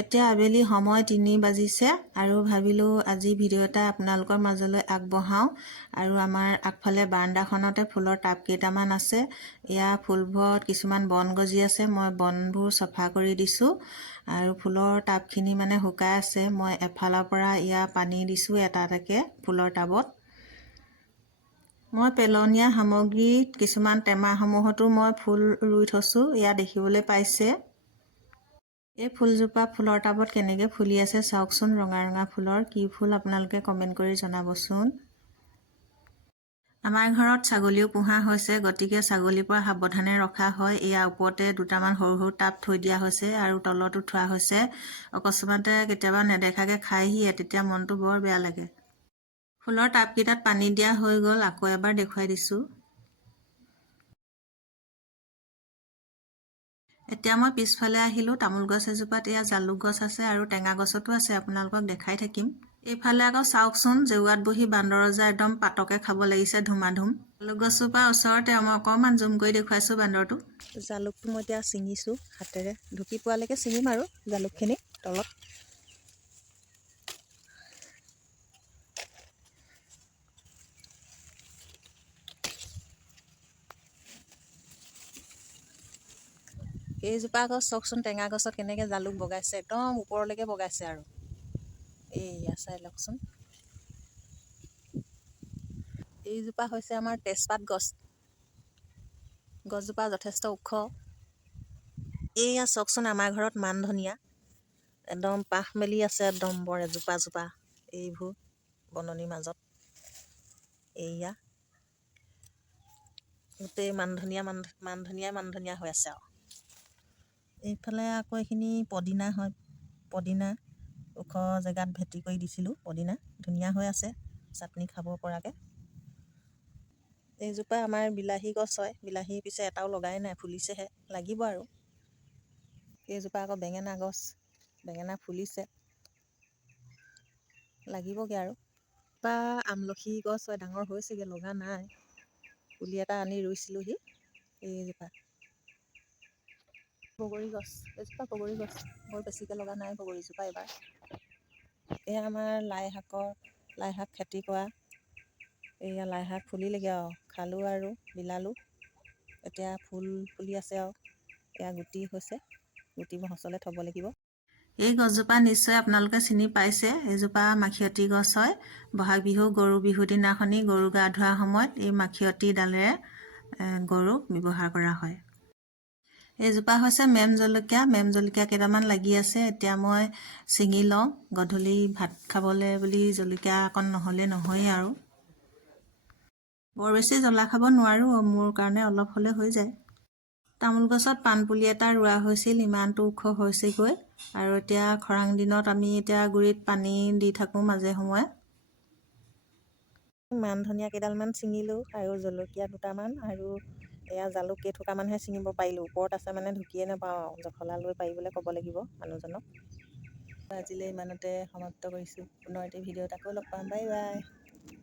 এতিয়া আবেলি সময় 3 বাজিছে আৰু ভাবিলোঁ আজি ভিডিঅ' এটা আপোনালোকৰ মাজলৈ আগবঢ়াওঁ। আৰু আমাৰ আগফালে বাৰাণ্ডাখনতে ফুলৰ টাব কেইটামান আছে। এয়া ফুলবোৰত কিছুমান বন গজি আছে, মই বনবোৰ চফা কৰি দিছোঁ আৰু ফুলৰ টাবখিনি মানে শুকাই আছে। মই এফালৰ পৰা পানী দিছোঁ এটা এটাকৈ ফুলৰ টাবত। মই পেলনীয়া সামগ্ৰীত কিছুমান টেমাসমূহতো মই ফুল ৰুই থৈছোঁ, দেখিবলৈ পাইছে। এই ফুলজোপা ফুলৰ টাবত কেনেকৈ ফুলি আছে চাওকচোন। ৰঙা ৰঙা ফুলৰ কি ফুল আপোনালোকে কমেণ্ট কৰি জনাবচোন। আমাৰ ঘৰত ছাগলীও পোহা হৈছে, গতিকে ছাগলীৰ পৰা সাৱধানে ৰখা হয়। ওপৰতে দুটামান সৰু সৰু টাব থৈ দিয়া হৈছে আৰু তলতো থোৱা হৈছে। অকস্মাতে কেতিয়াবা নেদেখাকৈ খাইহি, তেতিয়া মনটো বৰ বেয়া লাগে। ফুলৰ টাবকেইটাত পানী দিয়া হৈ গ'ল, আকৌ এবাৰ দেখুৱাই দিছোঁ। এতিয়া মই পিছফালে আহিলোঁ। তামোল গছ এজোপাত জালুক গছ আছে আৰু টেঙা গছতো আছে, আপোনালোকক দেখাই থাকিম। এইফালে আকৌ চাওকচোন, জেওৰাত বহি বান্দৰ ৰজা একদম পাতকে খাব লাগিছে ধুমাধুম। জালুক গছজোপা ওচৰতে মই অকণমান জুম কৰি দেখুৱাইছোঁ বান্দৰটো। জালুকটো মই এতিয়া ছিঙিছোঁ হাতেৰে, ঢুকি পোৱালৈকে ছিঙিম আৰু জালুকখিনি তলত। এইজোপা গছ চাওকচোন, টেঙা গছত কেনেকৈ জালুক বগাইছে, একদম ওপৰলৈকে বগাইছে আৰু চাই লওকচোন। এইজোপা হৈছে আমাৰ তেজপাত গছ। গছজোপা যথেষ্ট ওখ। চাওকচোন, আমাৰ ঘৰত মান ধনিয়া একদম পাহ মেলি আছে, একদম বৰ এজোপা জোপা। এইবোৰ বননিৰ মাজত গোটেই মান ধনিয়া হৈ আছে আৰু। এইফালে আকৌ এইখিনি পদিনা হয়, পদিনা ওখ জেগাত ভেটি কৰি দিছিলোঁ। পদিনা ধুনীয়া হৈ আছে, চাটনি খাব পৰাকৈ। এইজোপা আমাৰ বিলাহী গছ হয়, বিলাহী পিছে এটাও লগাই নাই, ফুলিছেহে, লাগিব আৰু। এইজোপা আকৌ বেঙেনা গছ, বেঙেনা ফুলিছে, লাগিবগৈ আৰু। আমলখি গছ হয়, ডাঙৰ হৈছেগৈ, লগা নাই। পুলি এটা আনি ৰুইছিলোঁহি। এইজোপা বগৰী গছ, এইজোপা বগৰী গছ, বৰ বেছিকৈ লগা নাই বগৰীজোপা এইবাৰ। আমাৰ লাই শাক খেতি কৰা। লাই শাক ফুলিলেগৈ আৰু, খালোঁ আৰু বিলালোঁ। এতিয়া ফুল ফুলি আছে আৰু গুটি হৈছে, গুটিবোৰ সঁচলৈ থ'ব লাগিব। এই গছজোপা নিশ্চয় আপোনালোকে চিনি পাইছে। এইজোপা মাখিয়তী গছ হয়। বহাগ বিহু গৰু বিহুৰ দিনাখনি গৰু গা ধোৱাৰ সময়ত এই মাখিয়তী ডালেৰে গৰুক ব্যৱহাৰ কৰা হয়। এইজোপা হৈছে মেম জলকীয়া কেইটামান লাগি আছে। এতিয়া মই ছিঙি লওঁ, গধূলি ভাত খাবলৈ বুলি জলকীয়া অকণ নহ'লে নহয়েই আৰু। বৰ বেছি জ্বলা খাব নোৱাৰোঁ, মোৰ কাৰণে অলপ হ'লে হৈ যায়। তামোল গছত পাণপুলি এটা ৰোৱা হৈছিল, ইমানটো ওখ হৈছেগৈ। আৰু এতিয়া খৰাং দিনত আমি গুৰিত পানী দি থাকোঁ মাজে সময়ে। মান ধনিয়া কেইডালমান ছিঙিলোঁ আৰু জলকীয়া দুটামান আৰু জালুক কেইথোকামানহে ছিঙিব পাৰিলোঁ। ওপৰত আছে মানে ঢুকিয়ে নাপাওঁ আৰু, জখলা লৈ পাৰিবলৈ ক'ব লাগিব মানুহজনক। আজিলৈ ইমানতে সমাপ্ত কৰিছোঁ। পুনৰ এটি ভিডিঅ'ত আকৌ লগ পাম, বাই বাই।